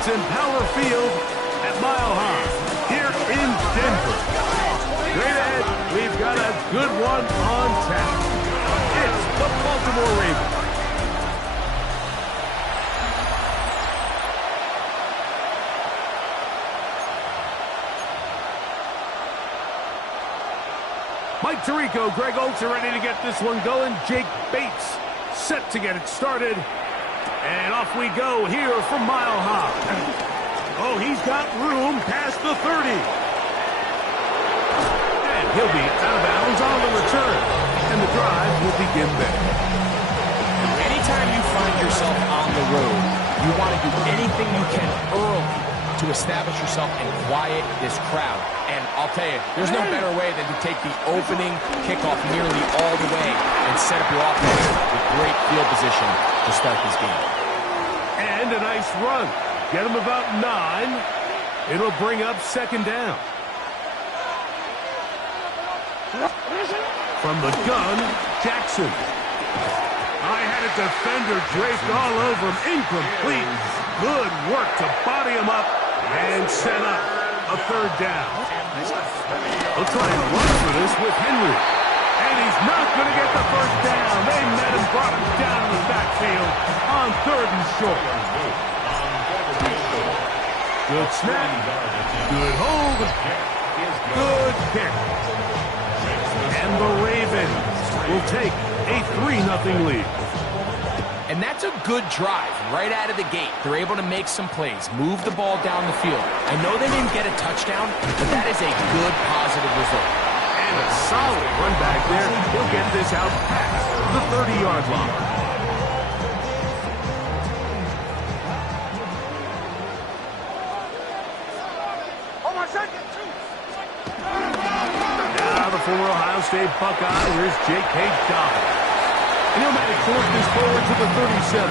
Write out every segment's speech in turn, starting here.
It's in Power Field at Mile High here in Denver. Straight ahead, we've got a good one on tap. It's the Baltimore Ravens. Mike Tirico, Greg Olsen ready to get this one going. Jake Bates set to get it started. And off we go here from Mile High. Oh, he's got room past the 30. And he'll be out of bounds on the return. And the drive will begin there. Anytime you find yourself on the road, you want to do anything you can early to establish yourself and quiet this crowd. And I'll tell you, there's no better way than to take the opening kickoff nearly all the way and set up your offense with great field position to start this game. And a nice run. Get him about 9. It'll bring up second down. From the gun, Jackson. I had a defender draped all over him. Incomplete. Good work to body him up and set up a third down. They'll try and run for this with Henry. And he's not going to get the first down. They met him, brought him down in the backfield on 3rd and short. Good snap. Good hold. Good kick. And the Ravens will take a 3-0 lead. And that's a good drive right out of the gate. They're able to make some plays, move the ball down the field. I know they didn't get a touchdown, but that is a good, positive result. And a solid run back there. He'll get this out past the 30-yard line. Now the former Ohio State Buckeye. Here's J.K. Dobbins. And he'll manage to work this forward to the 37.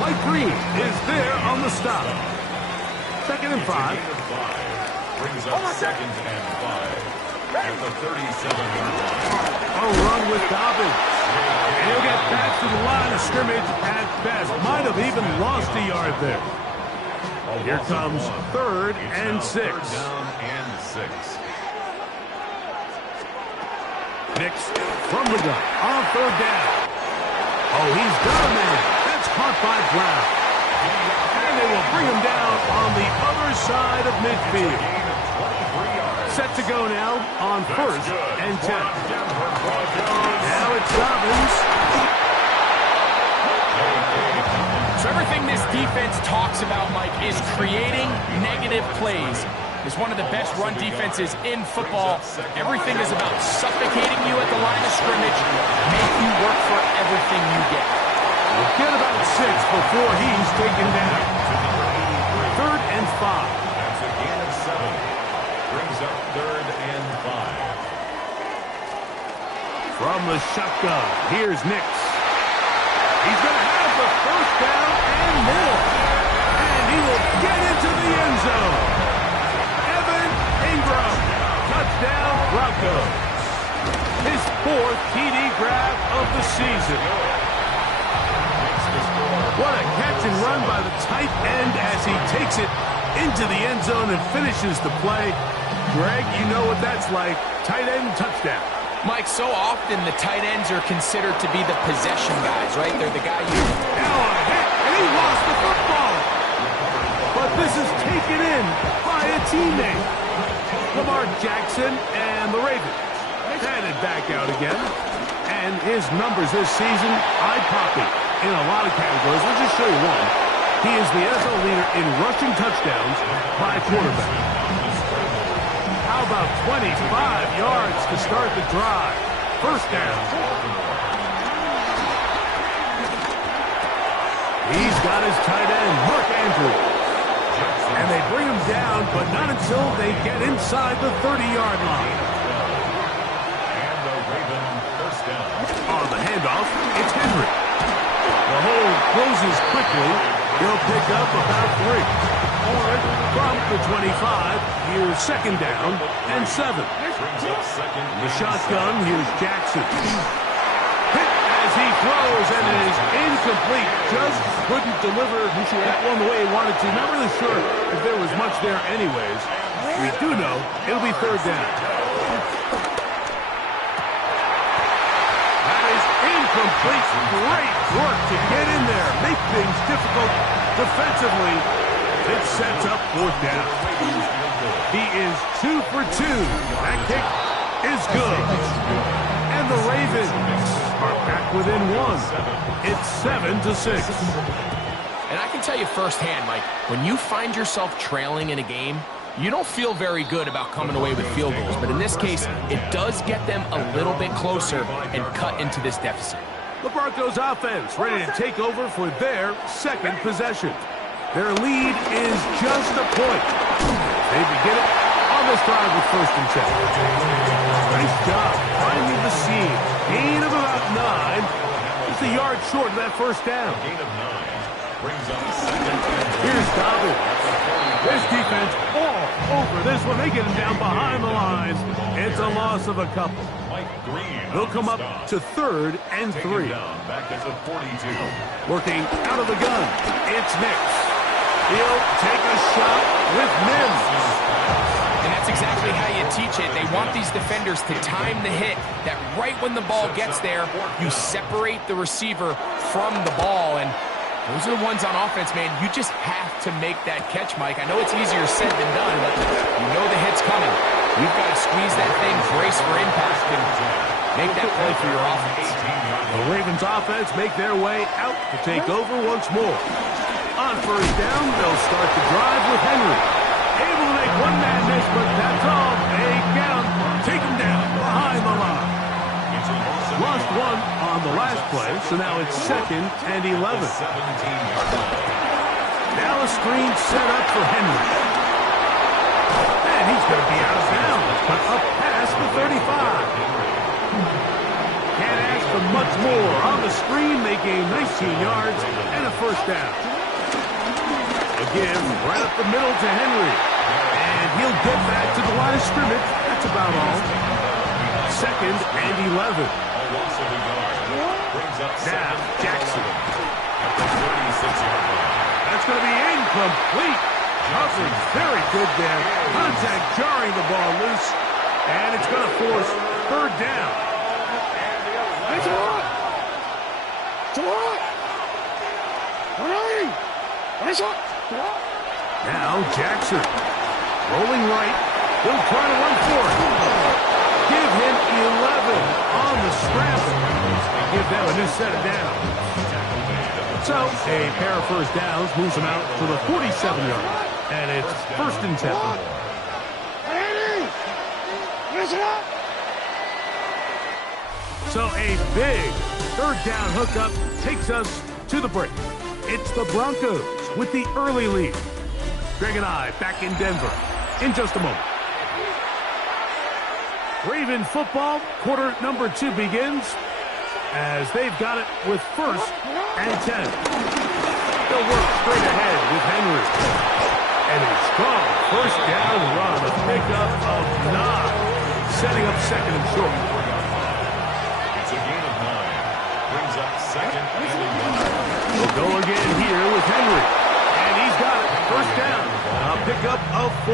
Mike Green is there on the stop. 2nd and 5. Brings up 2nd and 5 at the 37-yard line. A run with Dobbins. And he'll get back to the line of scrimmage at best. Might have even lost a yard there. Here comes 3rd and 6. Down and 6. Nix from the gun on 3rd down. Oh, he's got a man. That's caught by Brown. And they will bring him down on the other side of midfield. Set to go now on 1st and 10. Now it's Dobbins. So everything this defense talks about, Mike, is creating negative plays. It's one of the best run defenses in football. Everything is about suffocating you at the line of scrimmage, make you work for everything you get. We'll get about 6 before he's taken down. 3rd and 5. That's a gain of 7. Brings up 3rd and 5. From the shotgun, here's Nix. He's going to have the first down and more. And he will get into the end zone. Touchdown, Broncos. His 4th TD grab of the season. What a catch and run by the tight end as he takes it into the end zone and finishes the play. Greg, you know what that's like. Tight end touchdown. Mike, so often the tight ends are considered to be the possession guys, right? They're the guy you... Now a hit, and he lost the football. But this is taken in by a teammate. Lamar Jackson and the Ravens headed back out again. And his numbers this season, eye-popping in a lot of categories. Let's just show you one. He is the NFL leader in rushing touchdowns by quarterback. How about 25 yards to start the drive? First down. He's got his tight end, Mark Andrews. And they bring him down, but not until they get inside the 30-yard line. And the Raven first down. On the handoff, it's Henry. The hole closes quickly. He'll pick up about 3. From the 25, here's 2nd down and 7. Brings up 2nd. The shotgun, here's Jackson. Hit as he throws, and it is incomplete. Just couldn't deliver that one the way he wanted to. Not really sure if there was much there anyways. We do know it'll be third down. That is incomplete. Great work to get in there. Make things difficult defensively. It sets up fourth down. He is 2 for 2. That kick is good. And the Ravens are back within one. It's 7-6. And I can tell you firsthand, Mike, when you find yourself trailing in a game, you don't feel very good about coming away with field goals. But in this case, it does get them a little bit closer and cut into this deficit. The Broncos offense ready to take over for their second possession. Their lead is just a point. They begin it on this drive with 1st and 10. Nice job finding the seam. Gain of about 9. Just a yard short of that first down. Gain of 9 brings up 2nd. Here's Davraven. This defense all over this one. They get him down behind the lines. It's a loss of a couple. They'll come up to 3rd and 3. Back at the 42. Working out of the gun. It's Nix. He'll take a shot with Mims. And that's exactly how you teach it. They want these defenders to time the hit, that right when the ball gets there, you separate the receiver from the ball. And those are the ones on offense, man. You just have to make that catch, Mike. I know it's easier said than done, but you know the hit's coming. You've got to squeeze that thing, brace for impact, and make that play for your offense. The Ravens offense make their way out to take over once more. On 1st down, they'll start the drive with Henry. Able to make one man miss, but that's all. They get him. Take him down behind the line. Lost one on the last play, so now it's 2nd and 11. Now a screen set up for Henry. And he's going to be out of bounds, but up past the 35. Can't ask for much more. On the screen, they gain 19 yards and a 1st down. Again, right up the middle to Henry. And he'll get back to the line of scrimmage. That's about all. 2nd and 11. Now, Jackson. That's going to be incomplete. Coverage very good there. Contact jarring the ball loose. And it's going to force 3rd down. It's a lot. It's a lot. All right. It's a lot. Now Jackson, rolling right, he'll try to run for it. Give him 11 on the scramble. Give them a new set of downs. So a pair of 1st downs moves them out to the 47-yard. And it's 1st and 10. So a big 3rd down hookup takes us to the break. It's the Broncos with the early lead. Greg and I back in Denver in just a moment. Raven football, quarter number 2 begins as they've got it with 1st and 10. They'll work straight ahead with Henry. And a strong 1st down run, a pickup of 9, setting up 2nd and short. It's a gain of 9. Brings up 2nd and 11. We'll go again here with Henry. And he's got it. 1st down. A pickup of 4.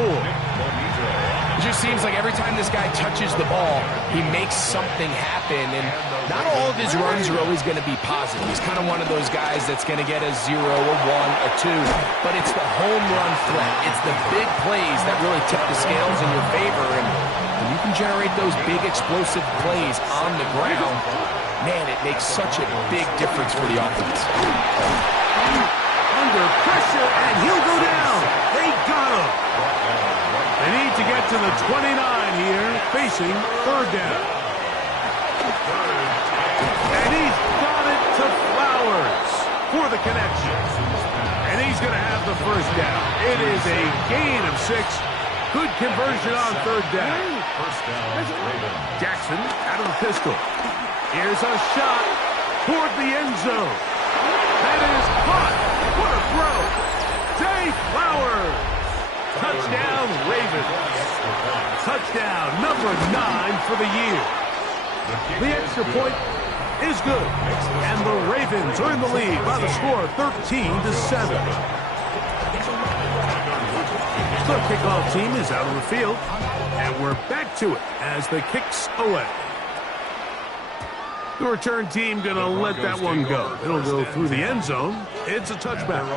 It just seems like every time this guy touches the ball, he makes something happen. And not all of his runs are always going to be positive. He's kind of one of those guys that's going to get a 0, a 1, a 2. But it's the home run threat. It's the big plays that really tip the scales in your favor. And when you can generate those big explosive plays on the ground, man, it makes such a big difference for the offense. Under pressure, and he'll go down. They got him. They need to get to the 29 here, facing 3rd down. And he's got it to Flowers for the connection. And he's going to have the 1st down. It is a gain of 6. Good conversion on 3rd down. 1st down, Raven. Jackson out of the pistol. Here's a shot toward the end zone. That is caught. What a throw. Zay Flowers. Touchdown, Ravens. Touchdown number 9 for the year. The extra point is good. And the Ravens are in the lead by the score of 13-7. The kickoff team is out of the field. And we're back to it as the kick's away. The return team going to let that one go. It'll go through the end zone. It's a touchback.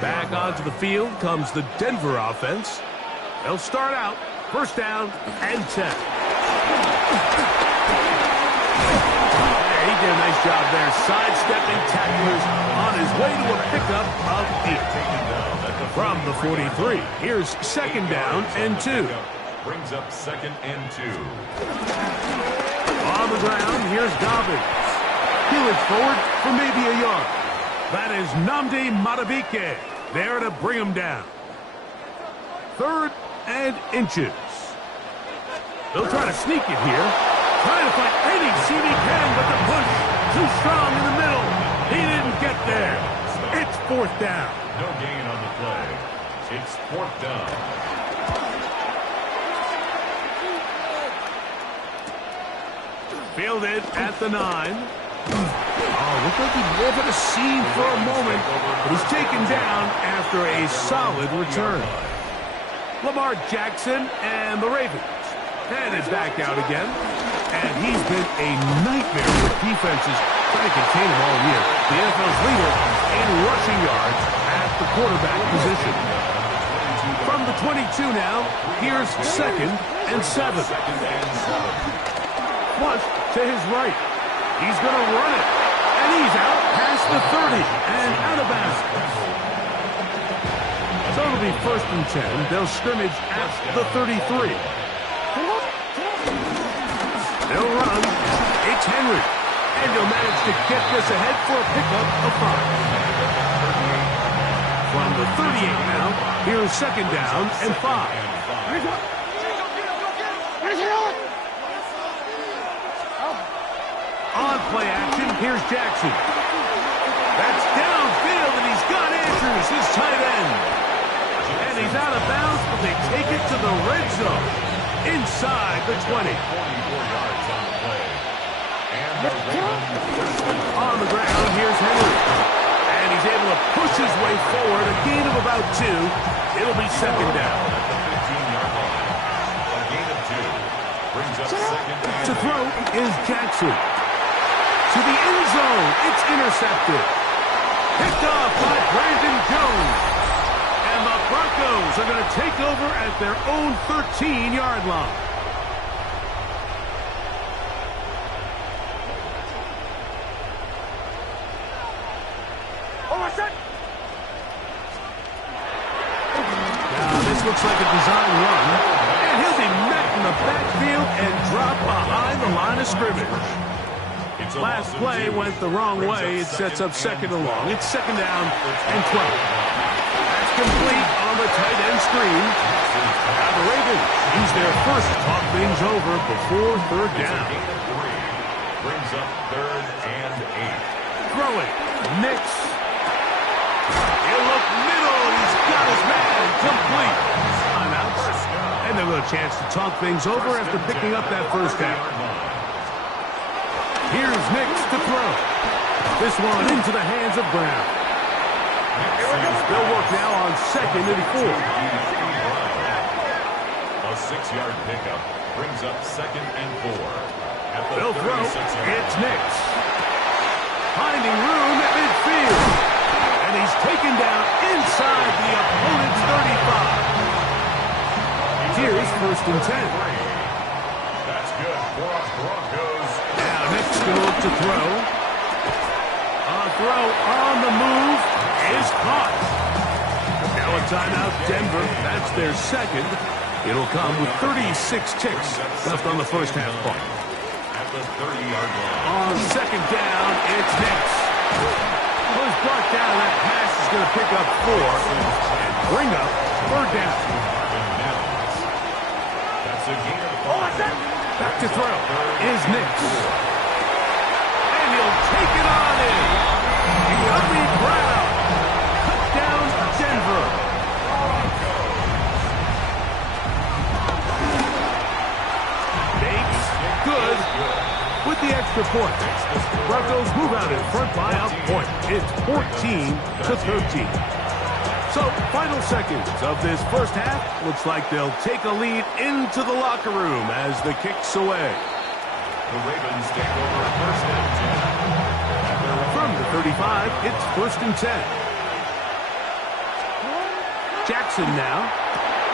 Back onto the field comes the Denver offense. They'll start out first down and 10. He did a nice job there, sidestepping tacklers on his way to a pickup of 8. From the 43, here's second down and 2. Brings up second and 2. On the ground, here's Dobbins. He'll forward for maybe a yard. That is Nnamdi Madubuike there to bring him down. 3rd and inches. They'll try to sneak it here. Trying to find any seam he can, but the push too strong in the middle. He didn't get there. It's 4th down. No gain on the play. It's 4th down. Fielded at the 9. Oh, looked like he wanted a seam for a moment, but he's taken down after a solid return. Lamar Jackson and the Ravens headed back out again, and he's been a nightmare with defenses trying to contain him all year. The NFL's leader in rushing yards at the quarterback position. From the 22 now, here's second and 7. Flush to his right. He's going to run it. And he's out past the 30 and out of bounds. So it'll be 1st and 10. They'll scrimmage at the 33. They'll run. It's Henry. And he'll manage to get this ahead for a pickup of 5. From the 38 now, here's second down and 5. On play action, here's Jackson. That's downfield, and he's got Andrews, his tight end. And he's out of bounds, but they take it to the red zone. Inside the 20. 44 yards on the play. And the Ravens on the ground, here's Henry. And he's able to push his way forward, a gain of about 2. It'll be second down. At the 15-yard line. A gain of 2. Brings up second and To throw is Jackson. To the end zone, it's intercepted. Picked off by Brandon Jones. And the Broncos are going to take over at their own 13-yard line. Now, this looks like a design run. And he'll be met in the backfield and dropped behind the line of scrimmage. Last play went the wrong way. It sets up second and long. It's second down and 12. That's complete on the tight end screen. Now the Ravens use their first to talk things over before 3rd down. Brings up 3rd and 8. Throwing. Mix. He'll look middle. He's got his man. Complete. Timeouts. And they'll have a chance to talk things over after picking up that first down. Here's Nix to throw. This one into the hands of Brown. They'll work now on 2nd and 4. A 6-yard pickup brings up 2nd and 4. At the They'll throw. 36-yard It's Nix. Finding room at midfield. And he's taken down inside the opponent's 35. Here's 1st and 10. That's good for us Broncos. Next to look to throw. A throw on the move is caught. Now a timeout, Denver. That's their second. It'll come with 36 ticks left on the first half point. At the 30-yard line. On second down, it's Nix. Was brought down. That pass is going to pick up 4 and bring up 3rd down. That's a gain of 5. Back to throw is Nix. He'll take it on in. Nnamdi Brown. Cut down Denver. Bates. Good. with the extra point. Broncos move out in front by a point. It's 14-13. So, final seconds of this first half. Looks like they'll take a lead into the locker room as the kick's away. The Ravens take over first and 10. From the 35, it's first and 10. Jackson now.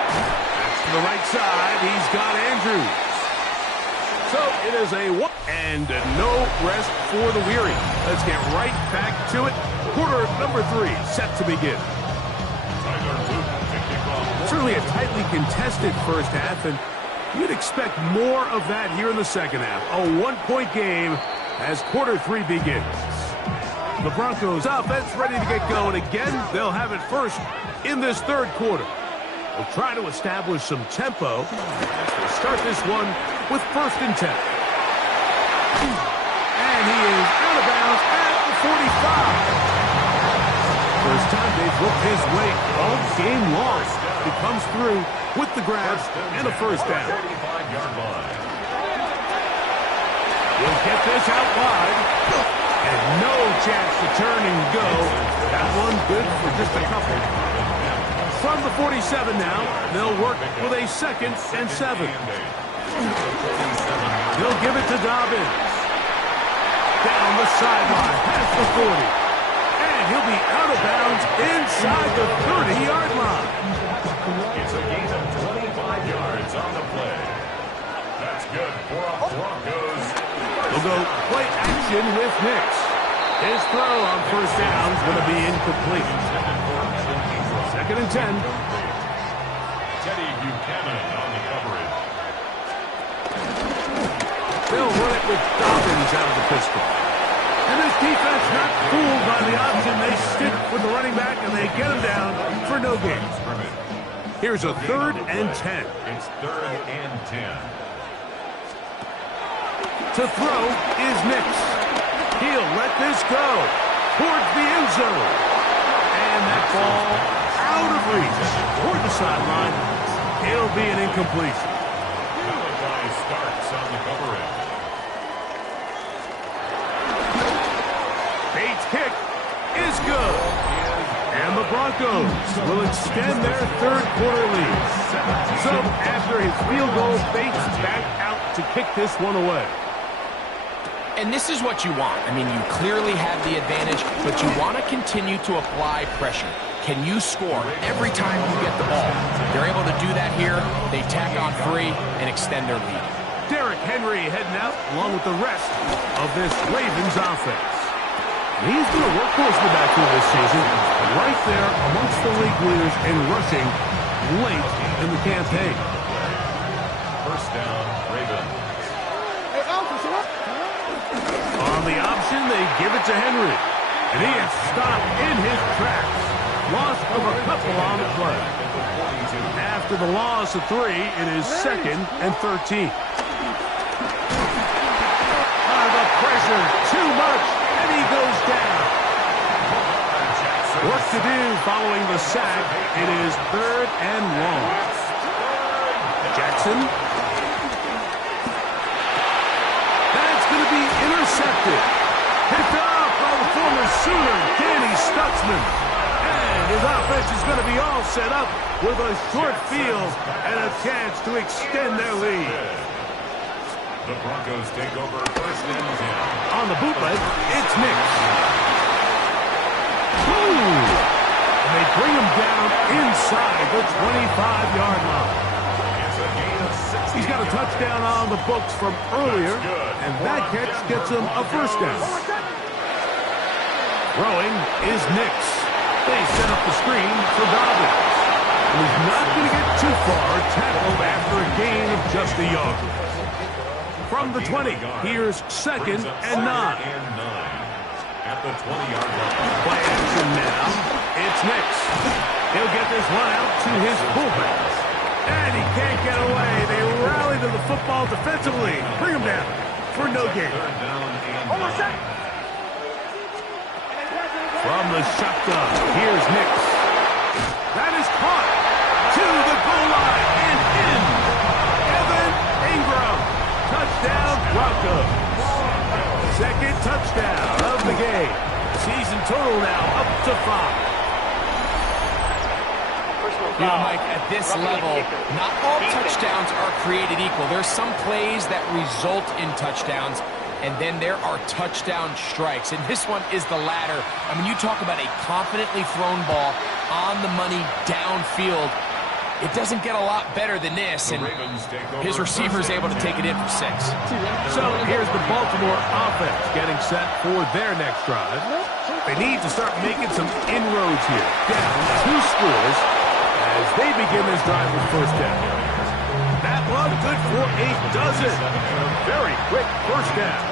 That's to the right side. He's got Andrews. So it is a one and no rest for the weary. Let's get right back to it. Quarter number 3 set to begin. Certainly a tightly contested first half, and you'd expect more of that here in the second half. A one-point game as quarter 3 begins. The Broncos offense ready to get going again. They'll have it first in this third quarter. They'll try to establish some tempo as they start this one with first and 10. And he is out of bounds at the 45. First time they've looked his way all game long. He comes through with the grab and a first down. He'll get this out wide. And no chance to turn and go. That one good for just a couple. From the 47 now, they'll work with a second and 7. He'll give it to Dobbins. Down the sideline, past the 40. And he'll be out of bounds inside the 30-yard line. It's a gain of 25 yards on the play. That's good for a Broncos. They'll go play action with Nix. His throw on first down is going to be incomplete. Second and 10. Teddy Buchanan on the coverage. They'll run it with Dobbins out of the pistol. And this defense not fooled by the option. They stick with the running back and they get him down for no gain. Here's a third and 10. It's third and 10. To throw is Nix. He'll let this go towards the end zone. And that ball out of reach toward the sideline. It'll be an incompletion. Malachi starts on the coverage. Bates' kick is good. And the Broncos will extend their third quarter lead. So after his field goal, Bates back out to kick this one away. And this is what you want. I mean, you clearly have the advantage, but you want to continue to apply pressure. Can you score every time you get the ball? They're able to do that here. They tack on 3 and extend their lead. Derrick Henry heading out along with the rest of this Ravens offense. He's been a workhorse in the backfield this season, right there amongst the league leaders in rushing late in the campaign. First down, Ravens. On the option, they give it to Henry. And he is stopped in his tracks. Loss of a couple on the play. After the loss of 3, it is second and 13. The pressure, too much, and he goes down. Work to do following the sack. It is third and long. Jackson. Going to be intercepted. Picked off by the former Sooner, Danny Stutzman. And his offense is going to be all set up with a short field and a chance to extend their lead. The Broncos take over first and 10. On the bootleg, it's Nix. Ooh! And they bring him down inside the 25-yard line. He's got a touchdown on the books from earlier, and that catch gets him a first down. Throwing is Nix. They set up the screen for Dobbins. And he's not going to get too far, tackled after a gain of just a yard. From the 20, here's second and 9. At the 20-yard line. Play action now. It's Nix. He'll get this one out to his fullback. And he can't get away. They rally to the football defensively. Bring him down for no gain. From the shotgun, here's Nix. That is caught to the goal line and in. Evan Ingram. Touchdown, Broncos. Second touchdown of the game. Season total now up to 5. You know, Mike, at this level, not all touchdowns are created equal. There's some plays that result in touchdowns, and then there are touchdown strikes. And this one is the latter. I mean, you talk about a confidently thrown ball on the money downfield. It doesn't get a lot better than this, and his receiver's able to take it in for 6. So here's the Baltimore offense getting set for their next drive. They need to start making some inroads here. Down 2 scores as they begin this drive with first down. That one good for a dozen. Very quick first down.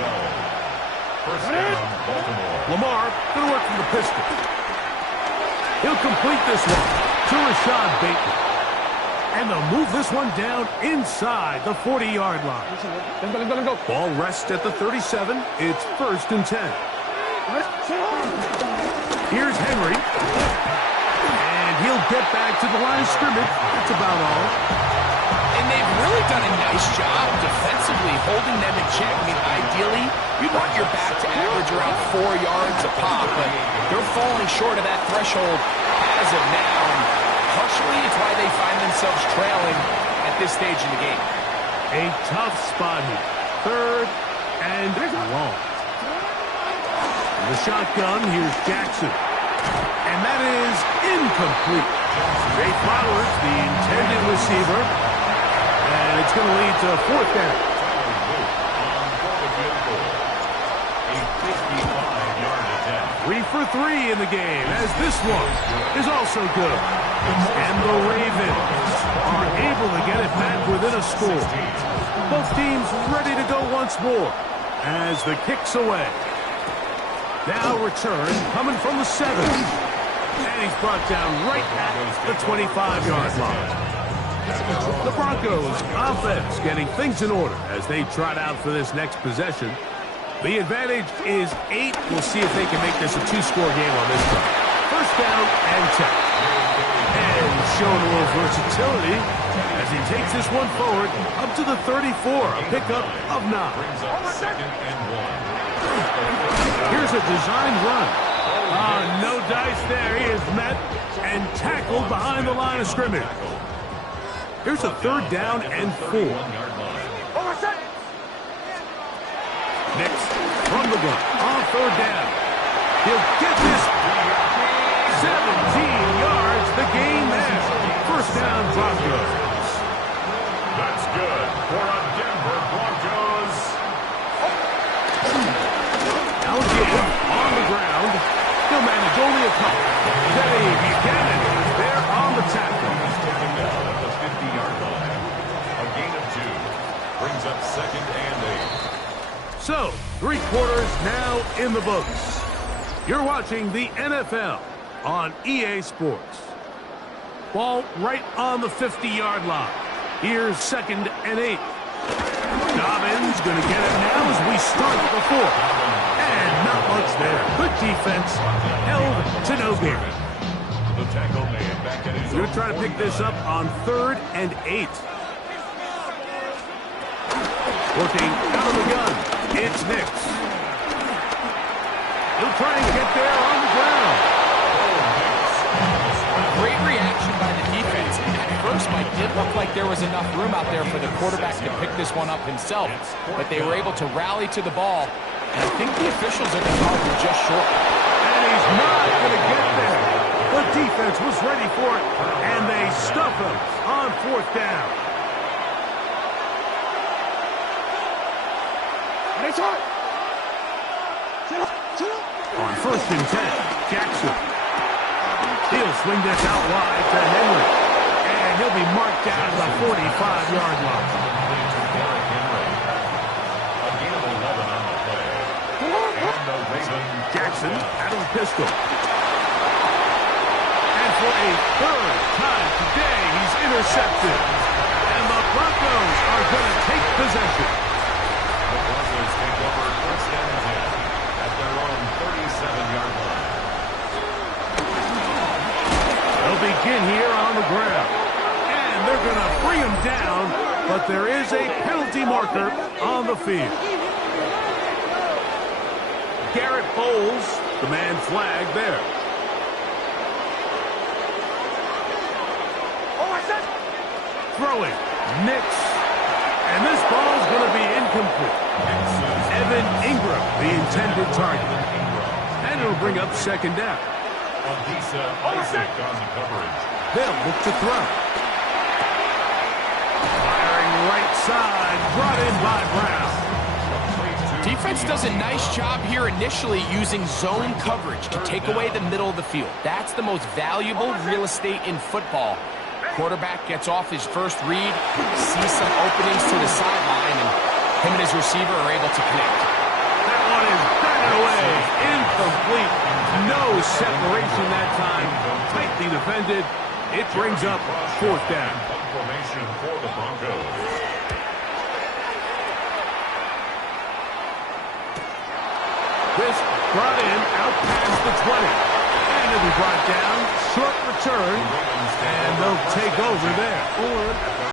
First down, Baltimore. Lamar going to work from the pistol. He'll complete this one to Rashad Bateman. And they'll move this one down inside the 40-yard line. Ball rests at the 37. It's 1st and 10. Here's Henry. And he'll get back to the line of scrimmage. That's about all. And they've really done a nice job defensively holding them in check. I mean, ideally, you'd want your back to average around 4 yards a pop, but they're falling short of that threshold as of now. And partially, it's why they find themselves trailing at this stage in the game. A tough spot here. 3rd and long. In the shotgun, here's Jackson. And that is incomplete. Jay Flowers, the intended receiver. And it's going to lead to 4th down. A 55-yard attempt. 3 for 3 in the game, as this one is also good. And the Ravens are able to get it back within a score. Both teams ready to go once more as the kick's away. Now return coming from the 7. And he's brought down right at the 25-yard line. The Broncos offense getting things in order as they trot out for this next possession. The advantage is 8. We'll see if they can make this a 2-score game on this drive. First down and 10. And showing a little versatility as he takes this one forward up to the 34, a pickup of 9. Brings up 2nd and 1. Here's a designed run. No dice there. He is met and tackled behind the line of scrimmage. Here's a 3rd down and 4. Next, from the gun, on 3rd down. He'll get this 17 yards, the gain there. First down, Broncos. That's good for a Denver Broncos. Algier on the ground. He'll manage only a couple. Dave Buchanan is there on the tackle. Taken down at the 50-yard line. A gain of 2. Brings up 2nd and 8. So, 3 quarters now in the books. You're watching the NFL on EA Sports. Ball right on the 50-yard line. Here's 2nd and 8. Dobbins going to get it now as we start the 4th. And not much there. Good defense. Held to no gain. The tackle man back at his We're going to try to pick this up on 3rd and 8. Working out of the gun. It's Nix. He'll try and get there on the ground. Great reaction by the defense. At first, Mike, did look like there was enough room out there for the quarterback to pick this one up himself. But they were able to rally to the ball. And I think the officials are going to call him just short. And he's not going to get there. The defense was ready for it, and they stuff him on 4th down. On 1st and 10, Jackson. He'll swing this out wide to Henry. And he'll be marked down at the 45-yard line. A gain of 11 on the play. And the Ravens. Jackson out of the pistol. And for a 3rd time today, he's intercepted. And the Broncos are going to take possession. The Broncos take over 1st and 10 at their own 37-yard line. They'll begin here on the ground. And they're going to bring him down, but there is a penalty marker on the field. Garrett Bowles, the man flag there. Throwing, Nix, and this ball's going to be incomplete. Evan Ingram, the intended target. And it'll bring up second down. Isaac on the coverage. They'll look to throw. Firing right side, brought in by Brown. Defense does a nice job here initially using zone coverage to take away the middle of the field. That's the most valuable real estate in football. Quarterback gets off his first read, sees some openings to the sideline, and him and his receiver are able to connect. That one is batted away, incomplete. No separation that time, tightly defended. It brings up fourth down. Formation for the Broncos. This brought in out past the 20. And it'll be brought down, short return, and they'll take over there.